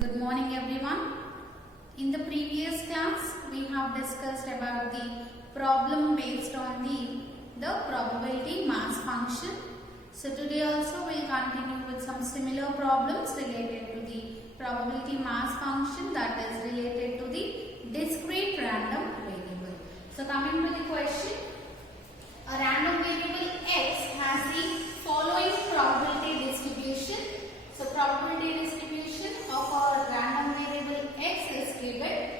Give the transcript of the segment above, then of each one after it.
Good morning everyone. In the previous class we have discussed about the problem based on the probability mass function. So today also we will continue with some similar problems related to the probability mass function, that is related to the discrete random variable. So coming to the question, a random variable x has the following probability distribution. So probability distribution of our random variable x is given,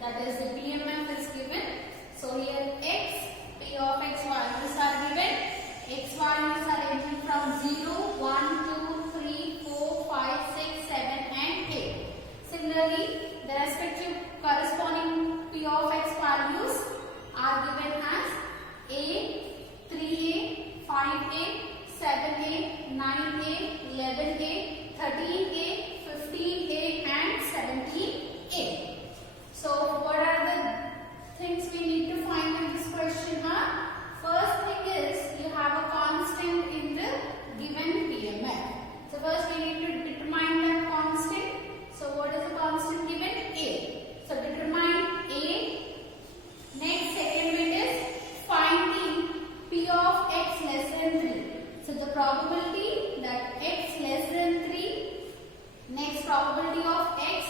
that is the PMF is given. So here x, p of x values are given. X values are ranging from 0, 1, 2, 3, 4, 5, 6, 7 and 8. Similarly, the respective corresponding p of x values are given as a, 3a, 5a, 7a, 9a, 11a, 13a, 15a and 17a. So what are the things we need to find in this question are? First thing is you have a constant in the given PMF. So first we need to determine that constant. So what is the constant given? A. So determine A. Next second bit is finding P of x less than 3. So the probability that x less than 3, next probability of x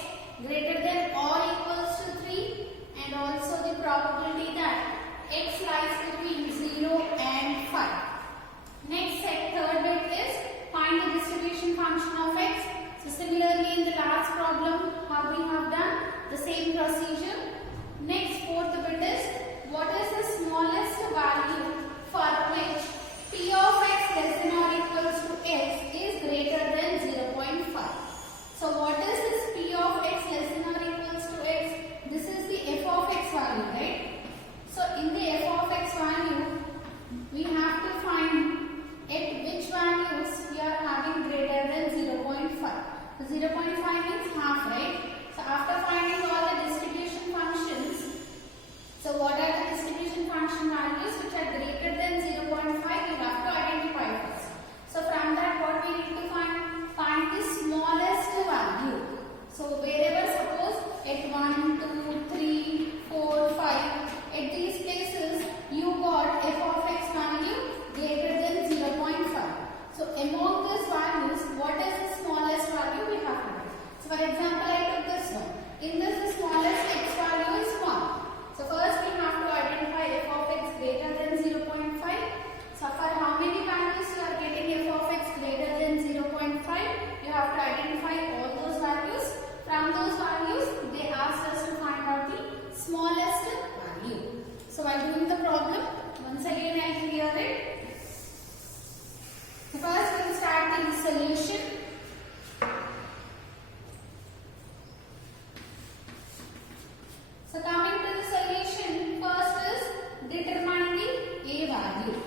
greater than or equals to 3, and also the probability that x lies between 0 and 5. Next third bit is find the distribution function of x. So similarly in the last problem how we have done the same procedure. Next fourth bit is what is the smallest value for which p of x less than or equals to x is greater than 0.5. So what is this p of x less than or equals to x? This is the f of x value, right? So in the f of x value we have to find at which values we are having greater than 0.5. So 0.5 means half, right? So after finding all the distribution functions, so what are the distribution function values which are greater than 0.5? You have to identify first. So from that what we need to find the smallest value. So wherever suppose at 1, 2, 3, 4, 5, at these places you got f of x value greater than 0.5. So among these values, what is the smallest value we have to get? So for example, I took this one. In this the smallest x value is 1. So first we have to identify f of x greater than 0.5. So for how many values you are getting f of x greater than 0.5? You have to identify all those values. From those values, they asked us to find out the smallest value. So while doing the problem, once again I will clear it. So first we will start the solution. So coming to the solution, first is determine the a value.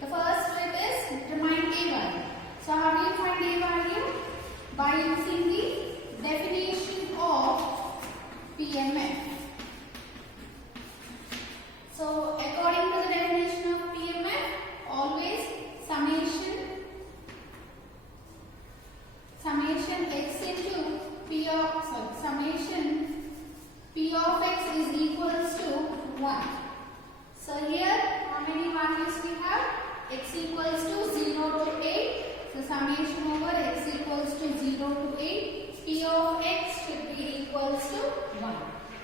The first step is determine a value. So how do you find a value? By using the definition of PMF. So according to the definition of PMF, always summation x into summation p of x is equals to 1. So here how many values we have? X equals to 0 to 8. So summation over x equals to 0 to 8. P of x should be equals to 1.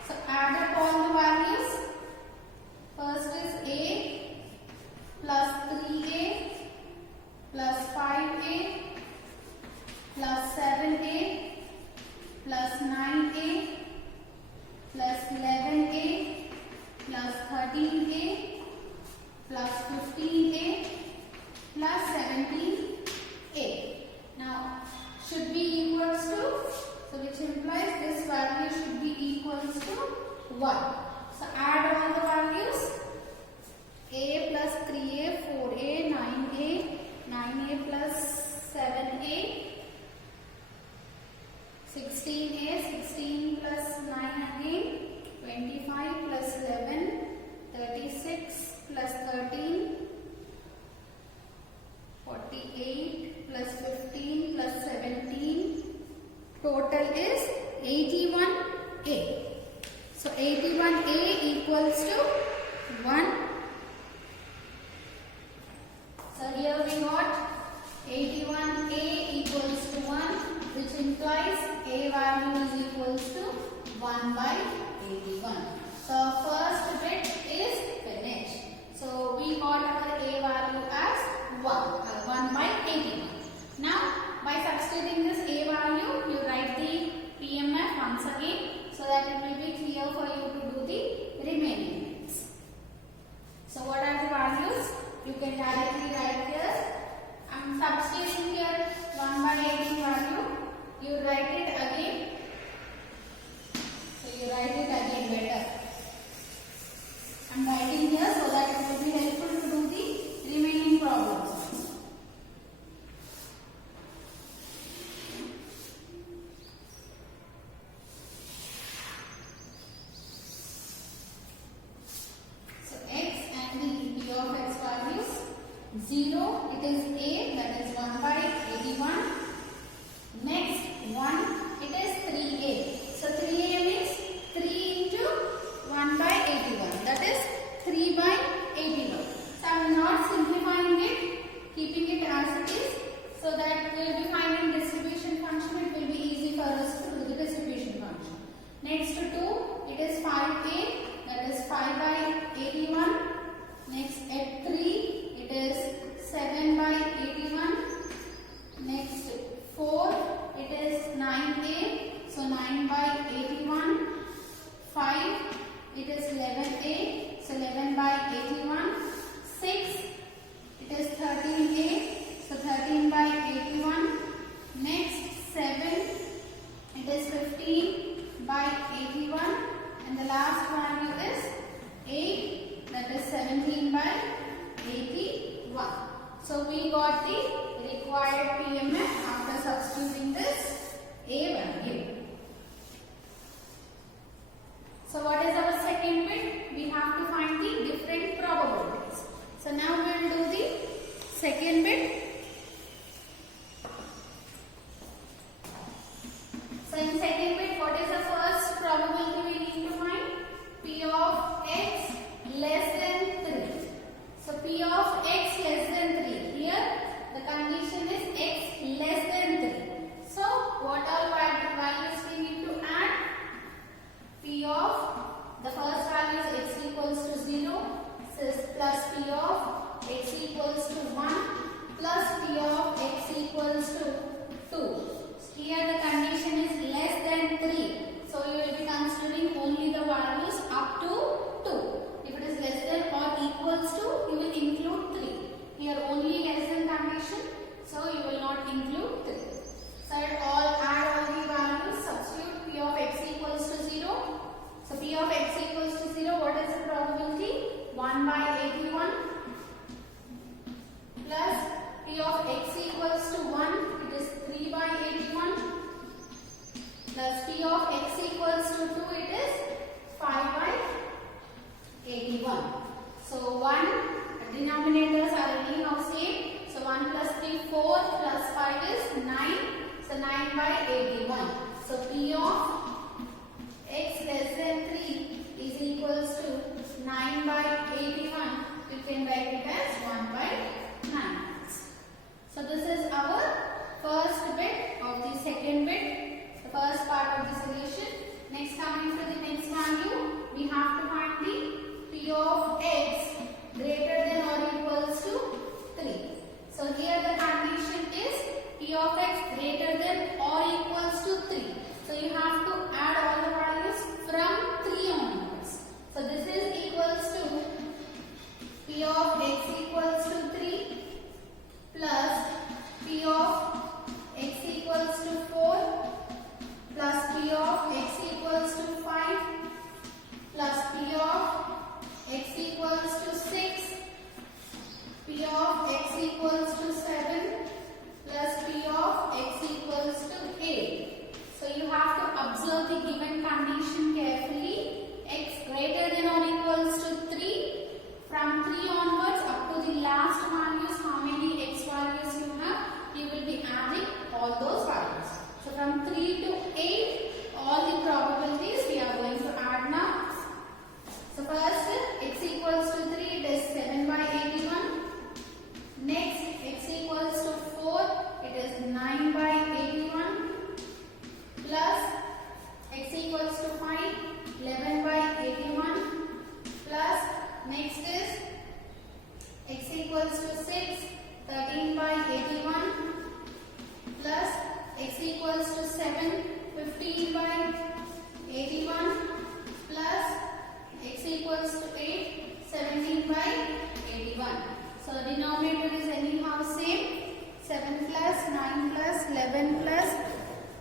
So add up all the values. First is a plus 3a plus 5a plus 7a plus 9a plus 11a plus 13a plus 15a plus 17a. Now should be equals to, so which implies this value should be equals to 1. So add all the values. A plus 3a, 4a, 9a, 9a plus 7a, 16a, 16 plus 9a, 25 plus 11, 36 plus 13, 48 plus 15 plus 17, total is 81a. So 81a equals to 1. So here we got 81a equals to 1, which implies a value is equals to 1 by 81. So first bit is finished. So we got our a value as 1 by 81. Now by substituting this a value, you write the PMF once again so that it will be clear for you to do the remaining bits. So what are the values? You can directly write here. I am substituting here 1 by 18 value. You write it again. So you write it again better. I am writing here so that it will be helpful to do the remaining problems. So x and the p of x values. 0, it is a, that is 1 by 81. Next 1, it is 3a. So 3a means 3 into 1 by 81, that is 3 by 81. So I am not simplifying it, keeping it as it is, so that we will be finding distribution function. It will be easy for us to do the distribution function. Next to 2, it is 5a, that is 5 by 81. Next at 3, it is 7 by 81. Next 4, it is 9a, so 9 by 81. 5, it is 11a, so 11 by 81. 6, it is 13a, so 13 by 81. Next 7, it is 15 by 81. And the last value is 8, that is 17 by 81. So we got the required PMF after substituting this a value. So what is our second bit? We have to find the different probabilities. So now we will do the second bit. So in second bit, what is the first probability we need to find? P of x less than 3. So P of x less than 3. Here the condition is x less than 3. So what all values we need to add? P of the first value is x equals to 0, so plus P of x equals to 1 plus P of x equals to 2. Here the condition is less than 3. So you will be considering only the values up to 2. If it is less than or equals to, you will include 3. Here only less than condition, so you will not include 3. So add all the values, substitute P of x equals to 0. So P of x equals to 0, what is the probability? 1 by 81 plus P of x equals to 1, it is 3 by 81 plus P of x equals to 2, it is 5 by 81. So 1 denominators are anyhow same. So 1 plus 3, 4 plus 5 is 9. So 9 by 81. So P of x less than 3 is equals to 9 by 81. You can write it as 1 by 9. So this is our first bit of the second bit, the first part of the solution. Next, coming to the next value, we have to find the P of x greater than or equals to 3. So here the condition is P of x greater than or equals to 3. So you have to add all the values from 3 onwards. So this is equals to P of x equals to 3 plus P of x equals to 4 to 8. All the probabilities we are going to add now. So first, x equals to 3, it is 7 by 81. Next, x equals to 4, it is 9 by 81. Plus, x equals to 5, 11 by 81. Plus, next is x equals to 6, 13 by 81. Plus, x equals to 7, 15 by 81. Plus, x equals to 8, 17 by 81. So, the denominator is anyhow same. 7 plus 9 plus 11 plus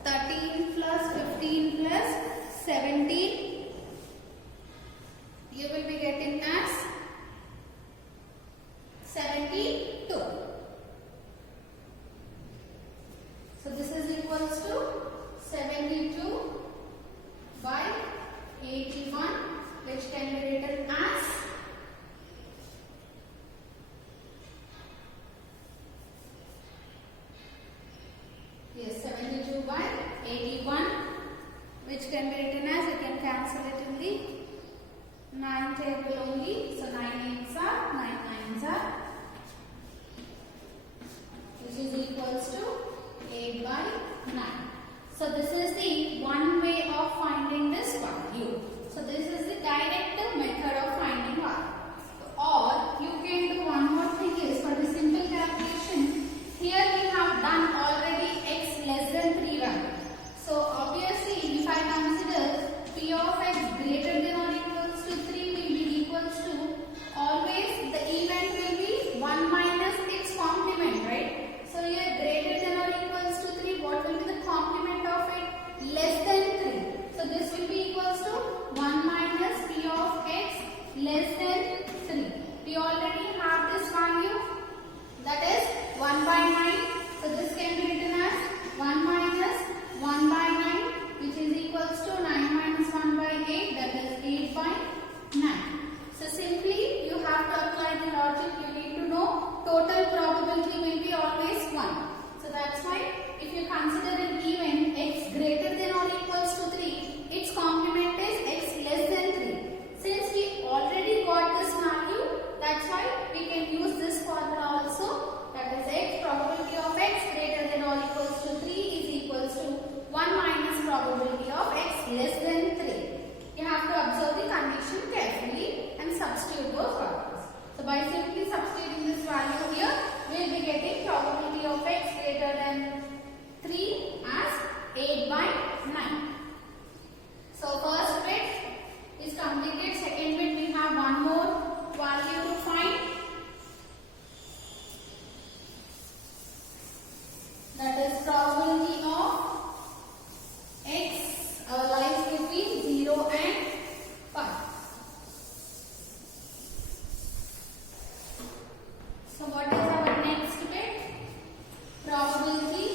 13 plus 15 plus 17. You will be getting as 72. So, this is equals to 72 by 81, which can be written as 72 by 81, which can be written as, you can cancel it in the 9 table only. So 9 8s are, 9 9s are, which is equals to 8 by 9. So this is the one way of finding this value. So this is the direct method of finding value. Or you can do one more thing is, for the simple calculation, here we have done already x less than 3 value. So obviously if I consider p of x greater than or equals to 3 will be equals to, always the event will be 1 minus its complement, right? So here greater than or equals to 3, what will be the complement of it? Less than 3. So this will be equals to 1 minus p of x less than 3. We already have this value, that is 1 by 9. So this can be written as 1 minus 1 by 9, which is equals to 9 minus 1 by 8, that is 8 by 9. So simply you have to apply the logic. You need to know total probability will be always 1. So that's why if you consider an event x greater than or equals to 3, its complement is x less than 3. Since we already got this value, that's why we can use this formula also, that is x probability of x greater than or equals to 3 is equals to 1 minus probability of x less than 3. You have to observe the condition carefully and substitute those values. So by simply substituting this value here, we will be getting probability of x greater than 3 as 8 by 9. So first bit is completed. Second bit we have one more value to find. That is probability of x lies between 0 and 5. So what is our next bit? Probability.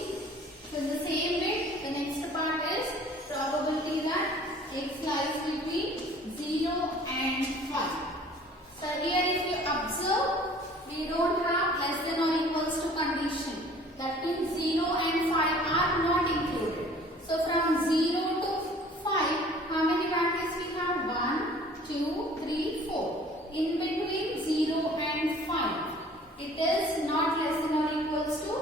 So in the same bit, the next part is probability that x lies between 0 and 5. So here if you observe, we don't have less than or equals to condition. That means 0 and 5 are not included. So from 0 to 5, how many values we have? 1, 2, 3, 4. In between 0 and 5, it is not less than or equals to.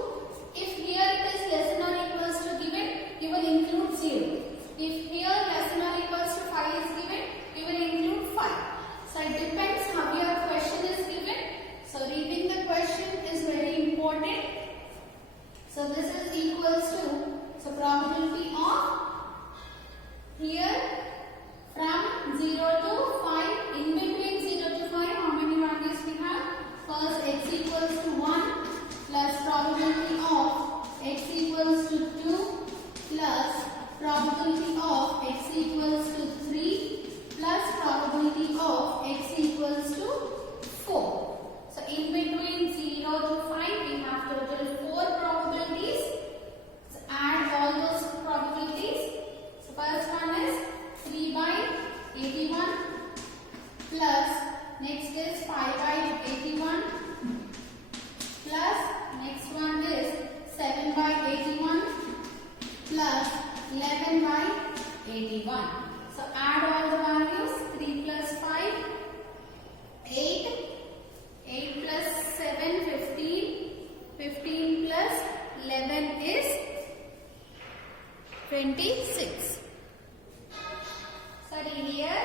If here it is less than or equals to given, you will include 0. If here less than or equals to 5 is given, you will include 5. So it depends how your question is given. So reading the question is very important. So this is equals to, so probability of here from 0 to 5, in between 0 to 5, how many values we have? First x equals to 1 plus probability of x equals to 2 plus probability of x equals to 3 plus probability of x equals to 4. So in between 0 to 5, we have total 4 probabilities. So add all those probabilities. So first one is 3 by 81 plus next is 5 by 81 plus next one is 7 by 81 plus 11 81. So add all the values. 3 plus 5, 8. 8 plus 7, 15. 15 plus 11 is 26. Sorry, here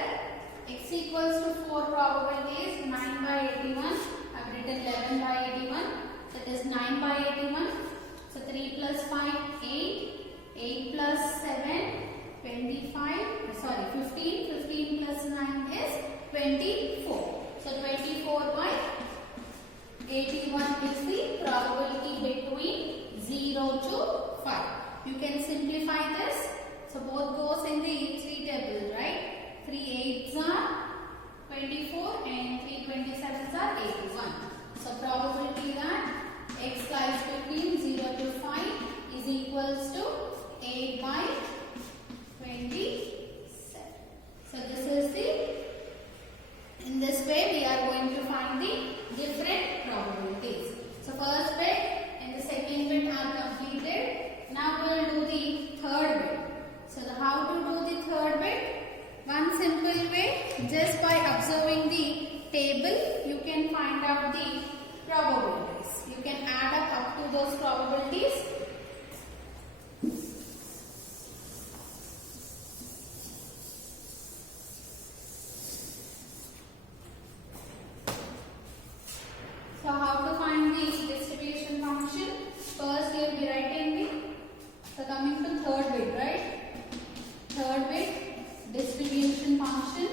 x equals to 4 probabilities. 9 by 81. I have written 11 by 81. So it is 9 by 81. So 3 plus 5, 8. 8 plus 7, 25. Sorry, 15. 15 plus 9 is 24. So 24 by 81 is the probability between 0 to 5. You can simplify this. So both goes in the 3 tables, right? 3 8s are 24 and 3 27s are 81. So probability that x lies between 0 to 5 is equals to 8 by 27. So this is in this way we are going to find the different probabilities. So first bit and the second bit are completed. Now we will do the third bit. So how to do the third bit? One simple way, just by observing the table you can find out the probabilities. You can add up to those probabilities. So how to find the distribution function? First you will be writing the, so coming to third bit, right? Third bit, distribution function.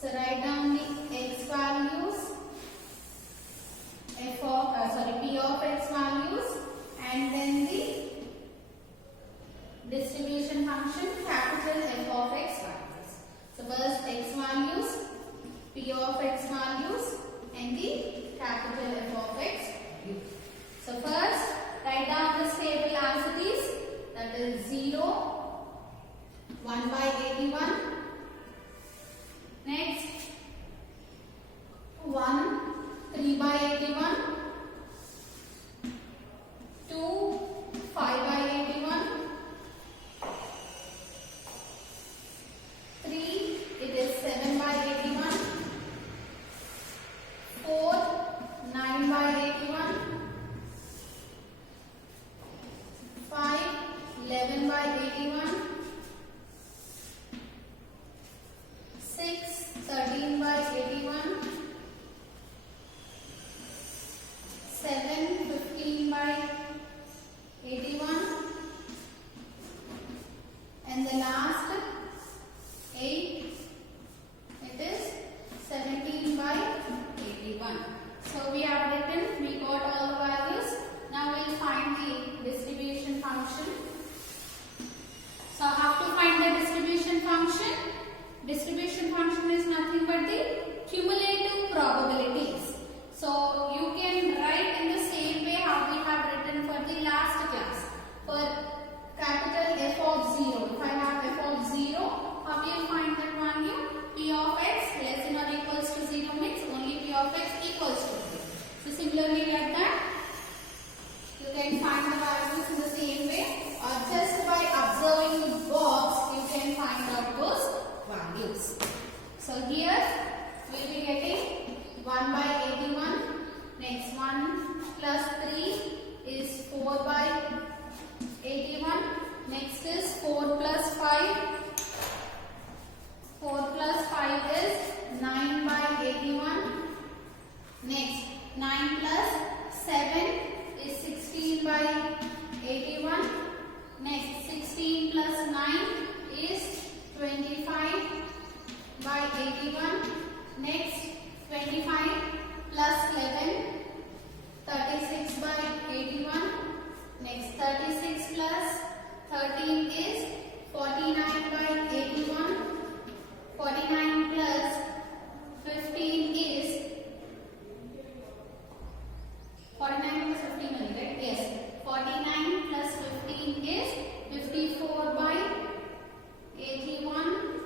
So write down the x values, p of x values, and then the distribution function capital F of x values. So first x values, p of x values, and the capital F of x values. So first write down the stable as it is, that is 0, 1 by 81. Next 1, 3 by 81. 2, 5 by 81. 3, it is 7 by 81. 4, 9 by 81. 5, 11 by 81. 6, 13 by 81. 7, 15 by 81. And the last 8, it is 17 by 81. So we have written, we got all the values. Now we will find the distribution function. So how to find the distribution function? Distribution function is nothing but the cumulative probabilities. So you can write in the same way how we have written for the last class. For capital F of 0, if I have F of 0, how will you find that value? P of x less than or equals to 0 means only P of x equals to 0. So similarly like that, you can find the values in the same way, or just by observing the box you can find out those values. So here we will be getting 1 by 81. Next 1 plus 3 is 4 by 81. Next is 4 plus 5. 4 plus 5 is 9 by 81. Next 9 plus 7 is 16 by 81. Next 16 plus 9 is 25 by 81. Next 25 plus 11, 36 by 81. Next 36 plus 13 is 49 by 81. 49 plus 15 is 49 plus 15 only, right? Yes. 49 plus 15 is 54 by 81.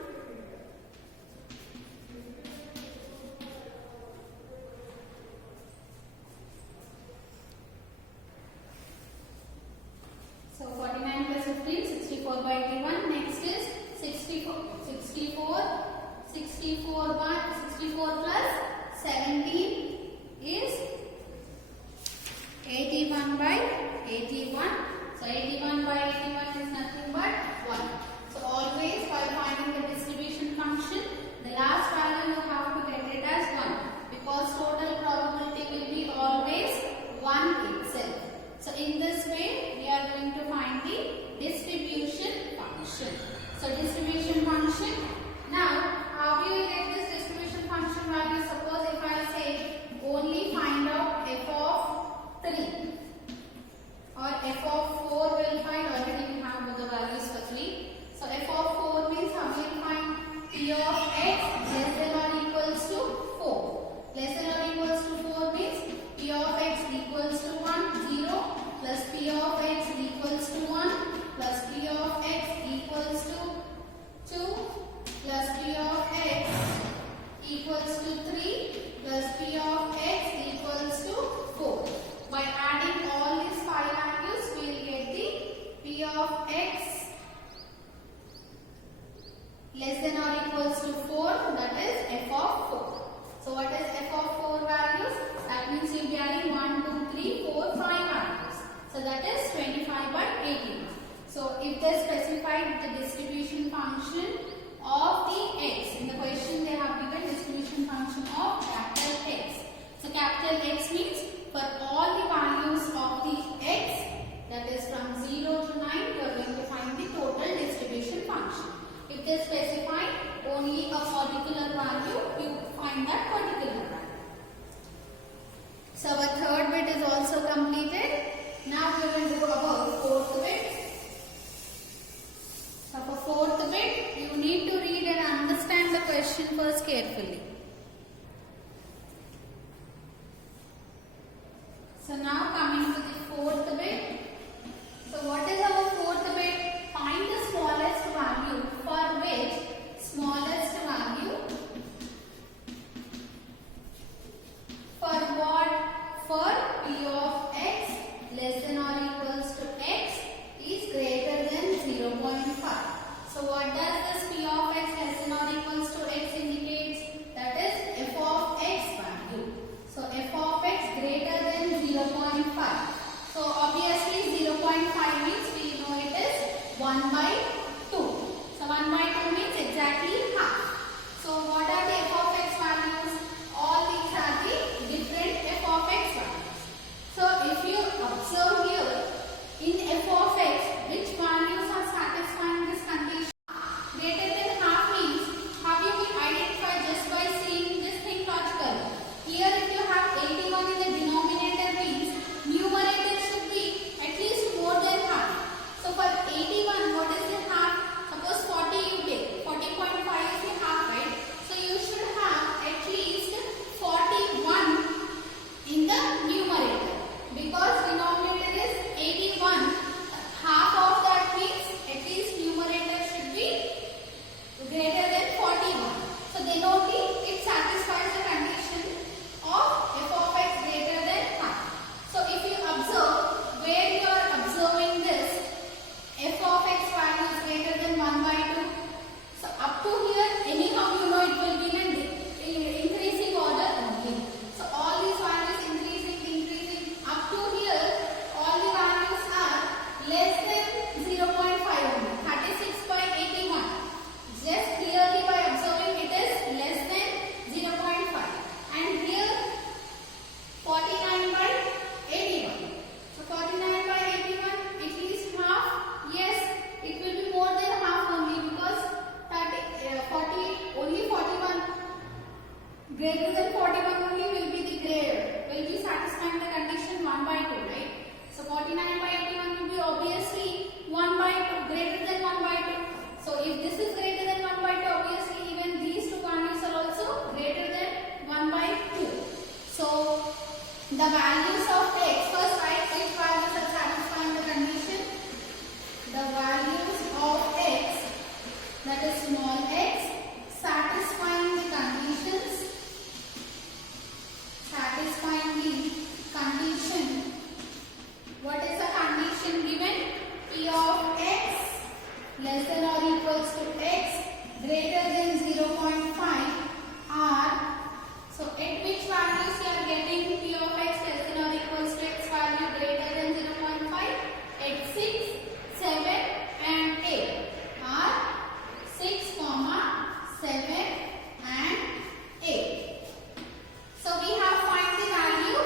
if they specified the distribution function of the x, in the question they have given distribution function of capital X. So capital X means for all the values of the x, that is from 0 to 9, you are going to find the total distribution function. If they specify only a particular value, you find that particular value. So our third bit is also completed. Now we will do our fourth bit. So for fourth bit, you need to read and understand the question first carefully. So now coming to the fourth bit. So what is our fourth bit? Find the smallest value for which smallest value for what? For p of x less than or equals to x is greater than 0.5. So what does this p of x less than or equals to x indicates? That is f of x value. So f of x greater than 0.5. So obviously 0.5 means we know it is 1 by 2. So 1 by 2 means exactly half. So what are the f of x values? All these are the different f of x values. So if you observe here in f of x, which values are satisfying this condition? Greater than half means how you will identify just by seeing this thing logically. Here if you have 81 in the denominator means numerator should be at least more than half. So for 81, what is the half? Suppose 40 you take. 40.5 is the half, right? So you should have at least 41 in the numerator. Because denominator is 81, half of that means at least numerator should be greater than 41. So then only it satisfies the condition of f of x greater than half. So if you observe where you are observing this f of x value is greater than 1 by 2. So up to here anyhow you know it will be in increasing order only. So all these values increasing up to here all the values are less than 0.5 only, 36.81. Just clearly by observing it is less than 0.5 and here 49 by 81. So 49 by 81 at least half. Yes, it will be more than half only because 41 greater than 41 only will be the grade, will be satisfying the condition 1 by 2, right? So 49 by 81 will be obviously 1 by 2, greater than 1 by 2. So if this is greater than 1 by 2, obviously even these two values are also greater than 1 by 2. So the values of x, first write which values are satisfying the condition. The values of x, that is small x, satisfying the conditions, satisfying the condition. What is the condition given? P of x less than or equals to x greater than 0.5 are, so at which values you are getting p of x less than or equals to x value greater than 0.5? At 6, 7 and 8 are 6, 7 and 8. So we have find the value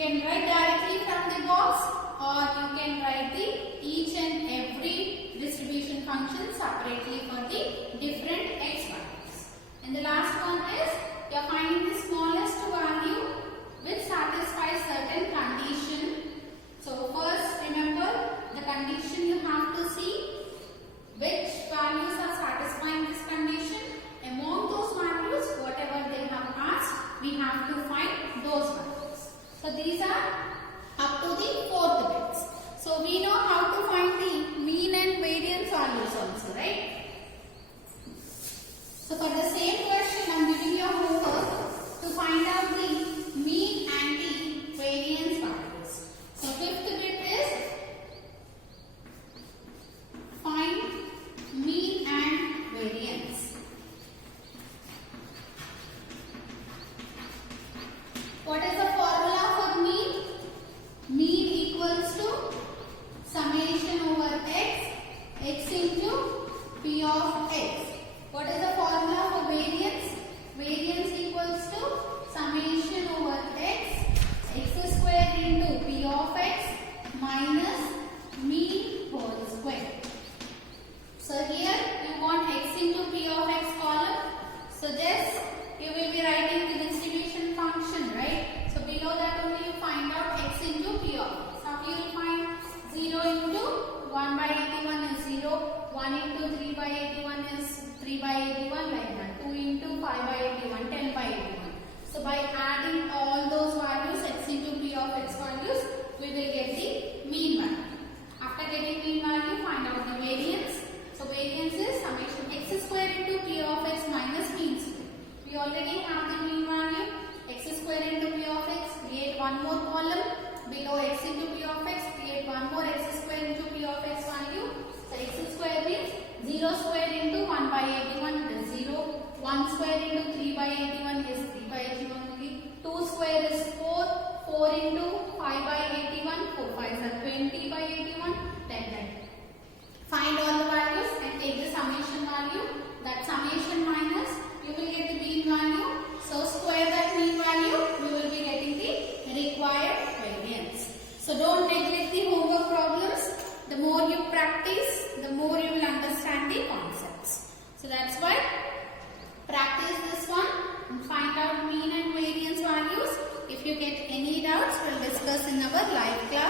can write directly from the box, or you can write the each and every distribution function separately for the different x values. And the last one is you are finding the smallest value which satisfies certain condition. So first remember the condition you have to see which values are satisfying this condition. Among those values, whatever they have asked, we have to find those values. So these are up to the fourth bits. So we know how to find the mean and variance values also, right? So for the same question, I am giving you a homework to find out the mean and the variance values. So fifth bit is find mean and variance. What is the formula for mean? Mean equals to summation over x into p of x. What is the formula for variance? Variance equals to summation over x square into p of x minus mean whole square. So here you want x into p of x column. So this you will be writing the distribution function, right? So below that only you find out x into p of x. How you will find 0 into 1 by 81 is 0, 1 into 3 by 81 is 3 by 81 like that, 2 into 5 by 81, 10 by 81. So by adding all those values x into p of x values, we will get the mean value. After getting mean value, find out the variance. So variance is summation x square into p of x minus mean square. We already have the mean value, x square into p of x, create one more column, below x into p of x, create one more x square into p of x value. So x square means 0 square into 1 by 81 is 0, 1 square into 3 by 81 is 3 by 81 only, 2 square is 4, 4 into 5 by 81, 4 5s are 20 by 81, like that. Find all the values and take the summation value. That summation minus, you will get the mean value. So square that mean value, you will be getting the required variance. So don't neglect the homework problems. The more you practice, the more you will understand the concepts. So that's why practice this one and find out mean and variance values. If you get any doubts, we'll discuss in our live class.